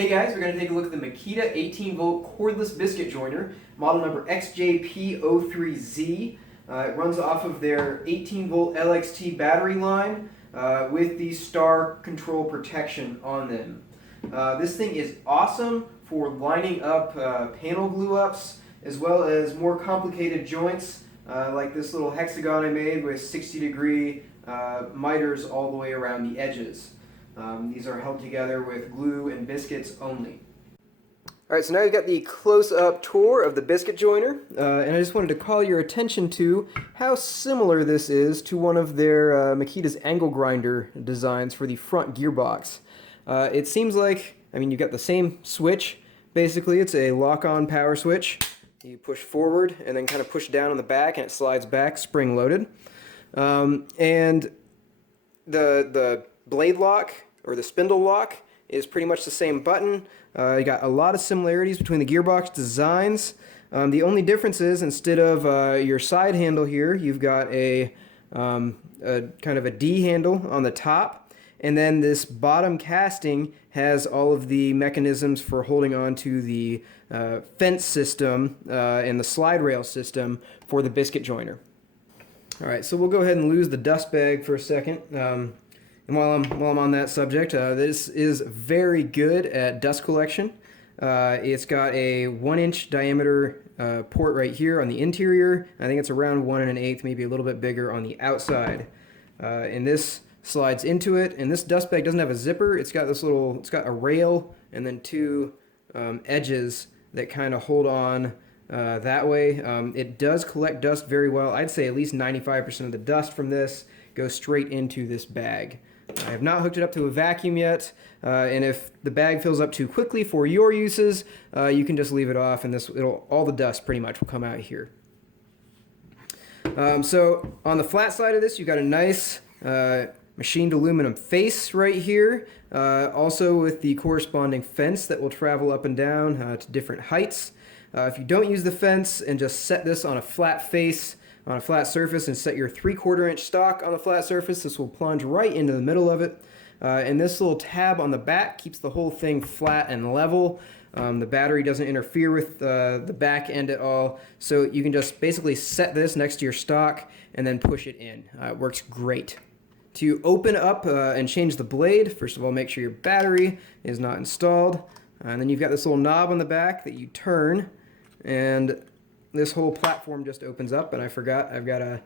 Hey guys, we're going to take a look at the Makita 18-volt cordless biscuit joiner, model number XJP03Z. It runs off of their 18-volt LXT battery line with the star control protection on them. This thing is awesome for lining up panel glue-ups as well as more complicated joints like this little hexagon I made with 60-degree miters all the way around the edges. These are held together with glue and biscuits only. Alright, so now you've got the close-up tour of the biscuit joiner, and I just wanted to call your attention to how similar this is to one of their Makita's angle grinder designs for the front gearbox. It seems like, you've got the same switch, basically. It's a lock-on power switch. You push forward and then kind of push down on the back and it slides back, spring-loaded. And the blade lock, or the spindle lock, is pretty much the same button. You got a lot of similarities between the gearbox designs. The only difference is, instead of your side handle here, you've got a kind of a D handle on the top, and then this bottom casting has all of the mechanisms for holding on to the fence system and the slide rail system for the biscuit joiner. Alright, so we'll go ahead and lose the dust bag for a second. And while I'm on that subject, this is very good at dust collection. It's got a 1-inch diameter port right here on the interior. I think it's around 1 1/8, maybe a little bit bigger on the outside. And this slides into it. And this dust bag doesn't have a zipper. It's got it's got a rail and then two edges that kind of hold on that way. It does collect dust very well. I'd say at least 95% of the dust from this goes straight into this bag. I have not hooked it up to a vacuum yet, and if the bag fills up too quickly for your uses, you can just leave it off, and all the dust pretty much will come out here. So on the flat side of this, you've got a nice machined aluminum face right here, also with the corresponding fence that will travel up and down to different heights. If you don't use the fence and just set this on a flat face, on a flat surface, and set your 3/4 inch stock on the flat surface, this will plunge right into the middle of it. And this little tab on the back keeps the whole thing flat and level. The battery doesn't interfere with the back end at all, so you can just basically set this next to your stock and then push it in. It works great. To open up and change the blade, first of all, make sure your battery is not installed. And then you've got this little knob on the back that you turn, and this whole platform just opens up. And I forgot, I've got to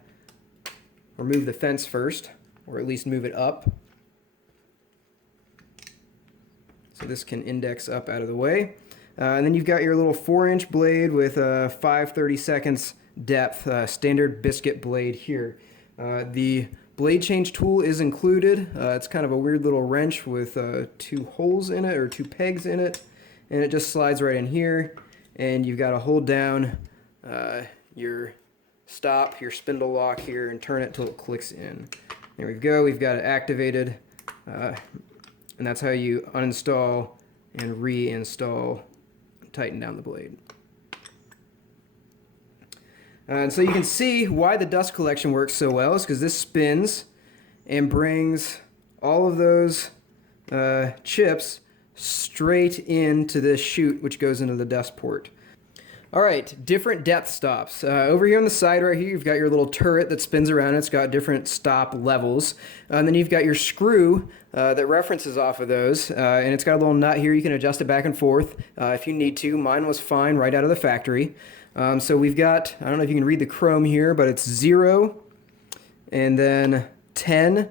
remove the fence first, or at least move it up. So this can index up out of the way. And then you've got your little 4-inch blade with 5/32 depth, standard biscuit blade here. The blade change tool is included. It's kind of a weird little wrench with 2 holes in it, or 2 pegs in it, and it just slides right in here. And you've got to hold down your spindle lock here and turn it till it clicks in. There we go, we've got it activated, and that's how you uninstall and reinstall, tighten down the blade. And so you can see why the dust collection works so well, is because this spins and brings all of those chips straight into this chute, which goes into the dust port. Alright, different depth stops. Over here on the side right here, you've got your little turret that spins around. It's got different stop levels. And then you've got your screw that references off of those. And it's got a little nut here. You can adjust it back and forth if you need to. Mine was fine right out of the factory. So we've got, I don't know if you can read the chrome here, but it's 0, and then 10,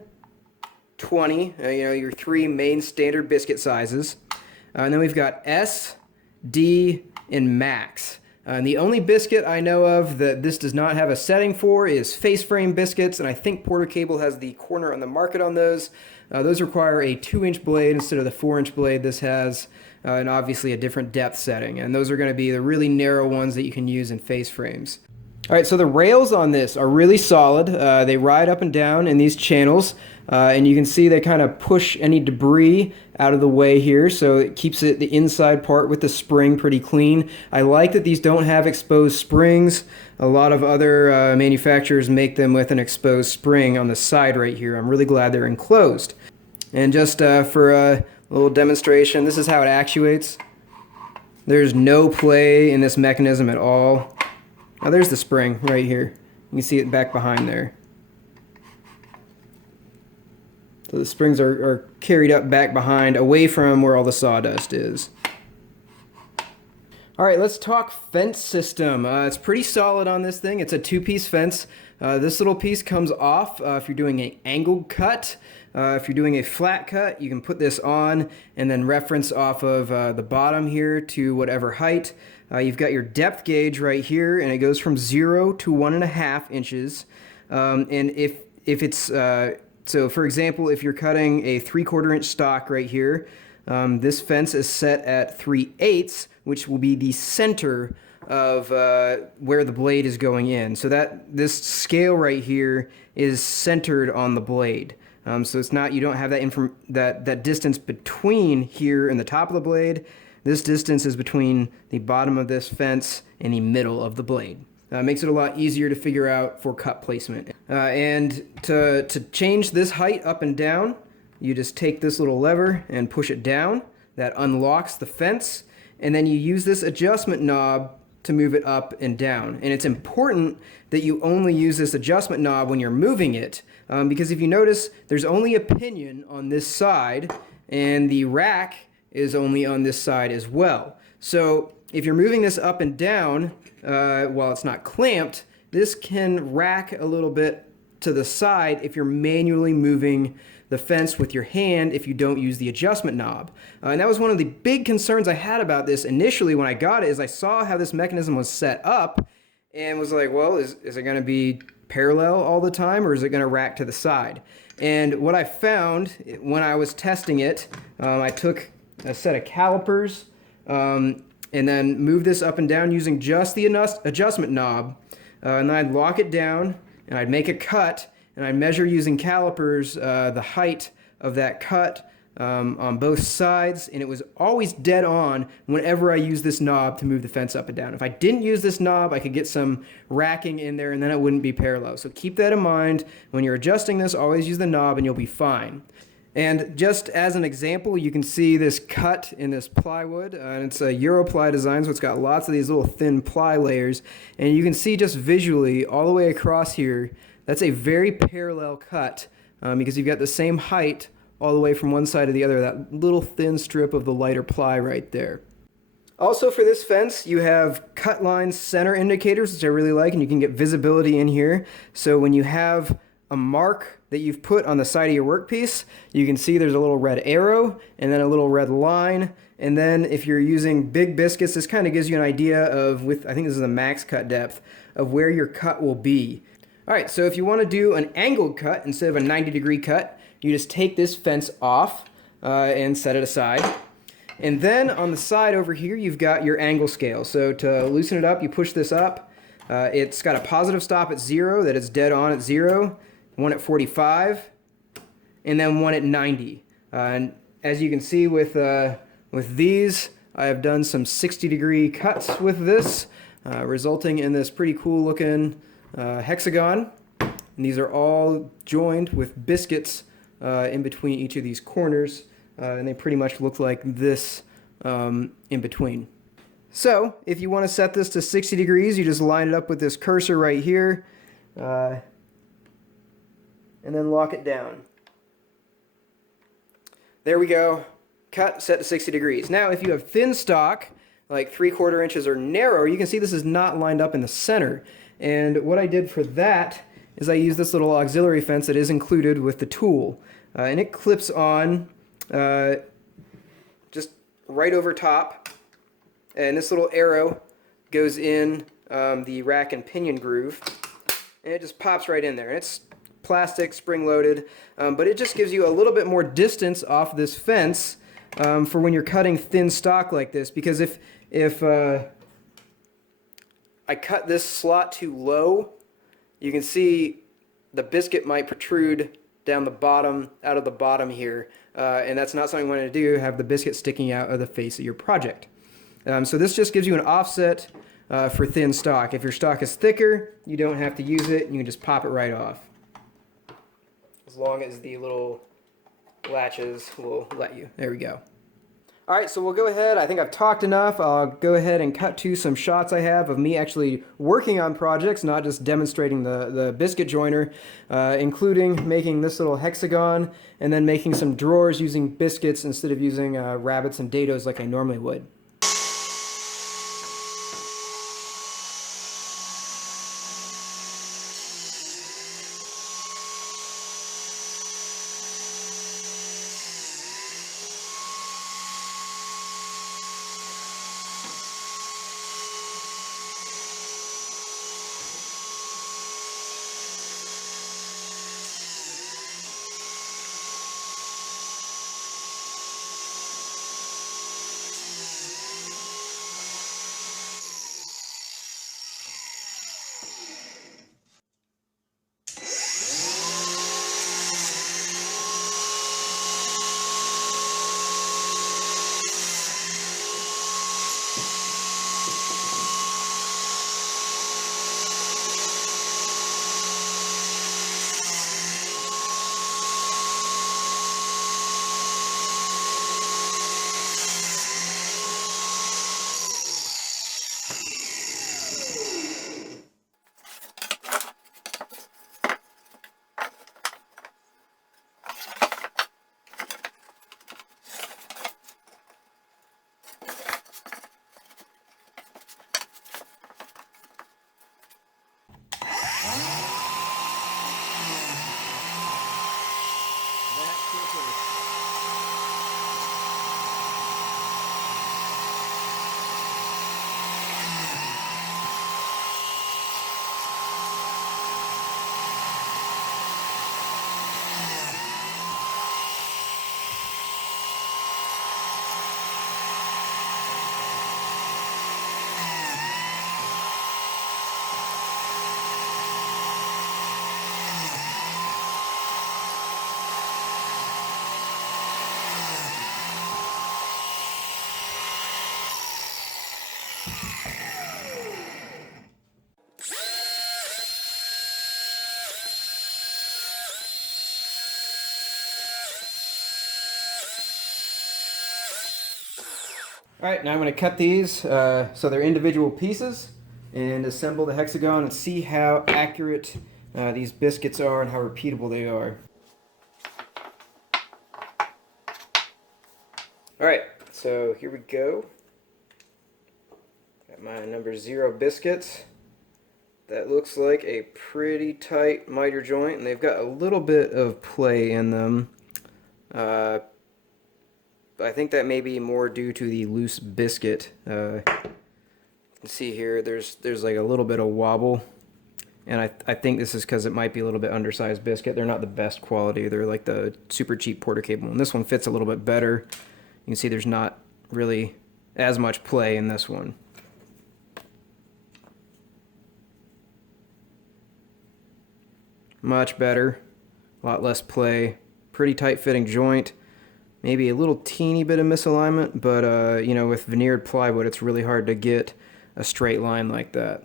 20, your 3 main standard biscuit sizes. And then we've got S, D, and Max. And the only biscuit I know of that this does not have a setting for is face frame biscuits, and I think Porter Cable has the corner on the market on those. Those require a 2-inch blade instead of the 4-inch blade this has, and obviously a different depth setting. And those are going to be the really narrow ones that you can use in face frames. Alright, so the rails on this are really solid. They ride up and down in these channels, and you can see they kind of push any debris out of the way here, so it keeps the inside part with the spring pretty clean. I like that these don't have exposed springs. A lot of other manufacturers make them with an exposed spring on the side right here. I'm really glad they're enclosed. And just for a A little demonstration. This is how it actuates. There's no play in this mechanism at all. Oh, there's the spring right here. You can see it back behind there. So the springs are carried up back behind, away from where all the sawdust is. All right, let's talk fence system. It's pretty solid on this thing. It's a two-piece fence. This little piece comes off if you're doing an angled cut. If you're doing a flat cut, you can put this on and then reference off of the bottom here to whatever height. You've got your depth gauge right here, and it goes from 0 to 1.5 inches. And if it's so, for example, if you're cutting a 3/4 inch stock right here, this fence is set at 3/8, which will be the center of where the blade is going in. So that this scale right here is centered on the blade. So it's not, you don't have that distance between here and the top of the blade. This distance is between the bottom of this fence and the middle of the blade. Makes it a lot easier to figure out for cut placement. And to change this height up and down, you just take this little lever and push it down. That unlocks the fence, and then you use this adjustment knob to move it up and down. And it's important that you only use this adjustment knob when you're moving it, because if you notice, there's only a pinion on this side, and the rack is only on this side as well. So if you're moving this up and down while it's not clamped, this can rack a little bit to the side if you're manually moving the fence with your hand if you don't use the adjustment knob. And that was one of the big concerns I had about this initially when I got it, is I saw how this mechanism was set up and was like, well, is it going to be parallel all the time, or is it going to rack to the side? And what I found when I was testing it, I took a set of calipers and then moved this up and down using just the adjustment knob, and then I'd lock it down and I'd make a cut, and I'd measure using calipers the height of that cut on both sides, and it was always dead on whenever I used this knob to move the fence up and down. If I didn't use this knob, I could get some racking in there, and then it wouldn't be parallel. So keep that in mind. When you're adjusting this, always use the knob and you'll be fine. And just as an example, you can see this cut in this plywood, and it's a Europly design, so it's got lots of these little thin ply layers, and you can see just visually all the way across here, that's a very parallel cut because you've got the same height all the way from one side to the other, that little thin strip of the lighter ply right there. Also for this fence, you have cut line center indicators, which I really like, and you can get visibility in here. So when you have a mark that you've put on the side of your workpiece, you can see there's a little red arrow and then a little red line. And then if you're using big biscuits, this kind of gives you an idea of, I think this is the max cut depth, of where your cut will be. All right, so if you want to do an angled cut instead of a 90-degree cut, you just take this fence off and set it aside. And then on the side over here, you've got your angle scale. So to loosen it up, you push this up. It's got a positive stop at 0, that it's dead on at 0, one at 45, and then one at 90. And as you can see with these, I have done some 60-degree cuts with this, resulting in this pretty cool looking hexagon. And these are all joined with biscuits in between each of these corners, and they pretty much look like this in between. So if you want to set this to 60 degrees, you just line it up with this cursor right here, and then lock it down. There we go. Cut, set to 60 degrees. Now if you have thin stock, like 3/4 inches or narrower, you can see this is not lined up in the center. And what I did for that is I used this little auxiliary fence that is included with the tool. And it clips on just right over top. And this little arrow goes in the rack and pinion groove. And it just pops right in there. And it's plastic, spring-loaded, but it just gives you a little bit more distance off this fence for when you're cutting thin stock like this. Because if I cut this slot too low, you can see the biscuit might protrude down the bottom, out of the bottom here, and that's not something you want to do, have the biscuit sticking out of the face of your project. So this just gives you an offset for thin stock. If your stock is thicker, you don't have to use it, you can just pop it right off. As long as the little latches will let you. There we go. All right, so we'll go ahead. I think I've talked enough. I'll go ahead and cut to some shots I have of me actually working on projects, not just demonstrating the biscuit joiner, including making this little hexagon and then making some drawers using biscuits instead of using rabbits and dados like I normally would. All right, now I'm going to cut these so they're individual pieces and assemble the hexagon and see how accurate these biscuits are and how repeatable they are. All right, so here we go. Got my number 0 biscuits. That looks like a pretty tight miter joint, and they've got a little bit of play in them. I think that may be more due to the loose biscuit. You can see here there's like a little bit of wobble, and I think this is because it might be a little bit undersized biscuit. They're not the best quality. They're like the super cheap Porter cable, and this one fits a little bit better. You can see there's not really as much play in this one. Much better, a lot less play, pretty tight fitting joint. Maybe a little teeny bit of misalignment, but you know, with veneered plywood, it's really hard to get a straight line like that.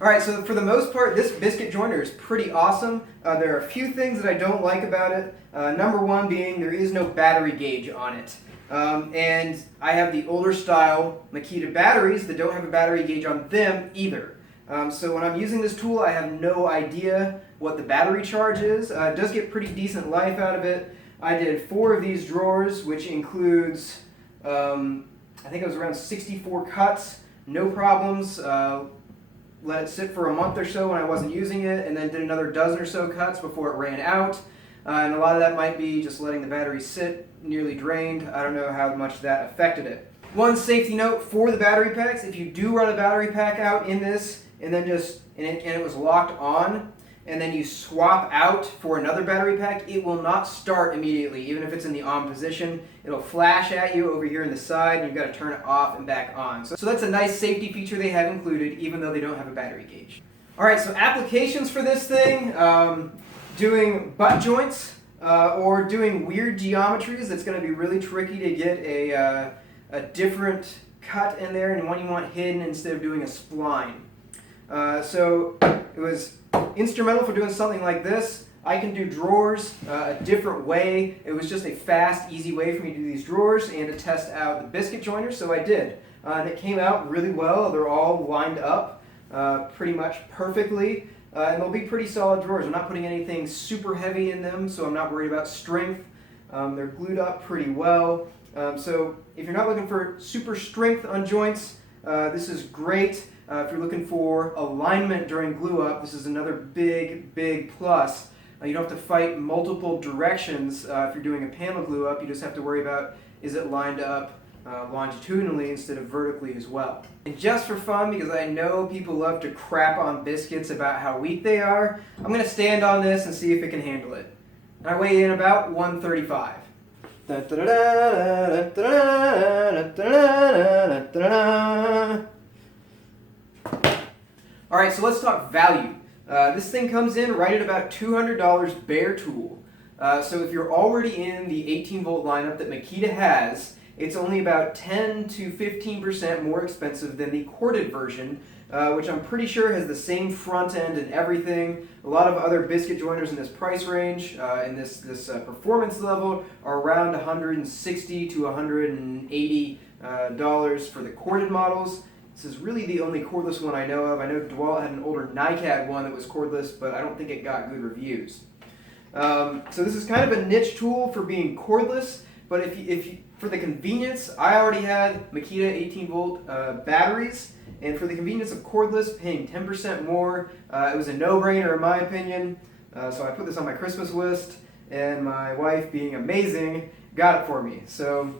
All right, so for the most part, this biscuit joiner is pretty awesome. There are a few things that I don't like about it. Number one being there is no battery gauge on it. And I have the older style Makita batteries that don't have a battery gauge on them either. So when I'm using this tool, I have no idea what the battery charge is. It does get pretty decent life out of it. I did 4 of these drawers, which includes, I think it was around 64 cuts, no problems. Let it sit for a month or so when I wasn't using it, and then did another dozen or so cuts before it ran out. And a lot of that might be just letting the battery sit nearly drained. I don't know how much that affected it. One safety note for the battery packs: if you do run a battery pack out in this, and then it was locked on, and then you swap out for another battery pack, it will not start immediately, even if it's in the on position. It'll flash at you over here in the side, and you've got to turn it off and back on. So that's a nice safety feature they have included, even though they don't have a battery gauge. All right, so applications for this thing: doing butt joints or doing weird geometries. That's going to be really tricky to get a different cut in there, and one you want hidden instead of doing a spline. So it was instrumental for doing something like this. I can do drawers a different way. It was just a fast, easy way for me to do these drawers and to test out the biscuit joiner, so I did. And it came out really well. They're all lined up pretty much perfectly, and they'll be pretty solid drawers. I'm not putting anything super heavy in them, so I'm not worried about strength. They're glued up pretty well. So if you're not looking for super strength on joints, this is great. If you're looking for alignment during glue up, this is another big plus. You don't have to fight multiple directions if you're doing a panel glue up. You just have to worry about, is it lined up longitudinally instead of vertically as well. And just for fun, because I know people love to crap on biscuits about how weak they are, I'm going to stand on this and see if it can handle it. And I weigh in about 135. Alright, so let's talk value. This thing comes in right at about $200 bare tool. So if you're already in the 18-volt lineup that Makita has, it's only about 10 to 15% more expensive than the corded version, which I'm pretty sure has the same front end and everything. A lot of other biscuit joiners in this price range, in this performance level, are around $160 to $180 for the corded models. This is really the only cordless one I know of. I know DeWalt had an older NiCad one that was cordless, but I don't think it got good reviews. So this is kind of a niche tool for being cordless, but if you, for the convenience, I already had Makita 18-volt batteries, and for the convenience of cordless, paying 10% more, it was a no-brainer in my opinion. So I put this on my Christmas list, and my wife, being amazing, got it for me. So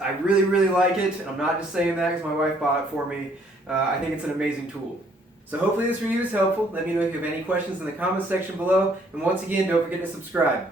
I really like it, and I'm not just saying that because my wife bought it for me. I think it's an amazing tool. So hopefully this review is helpful. Let me know if you have any questions in the comments section below, and once again, don't forget to subscribe.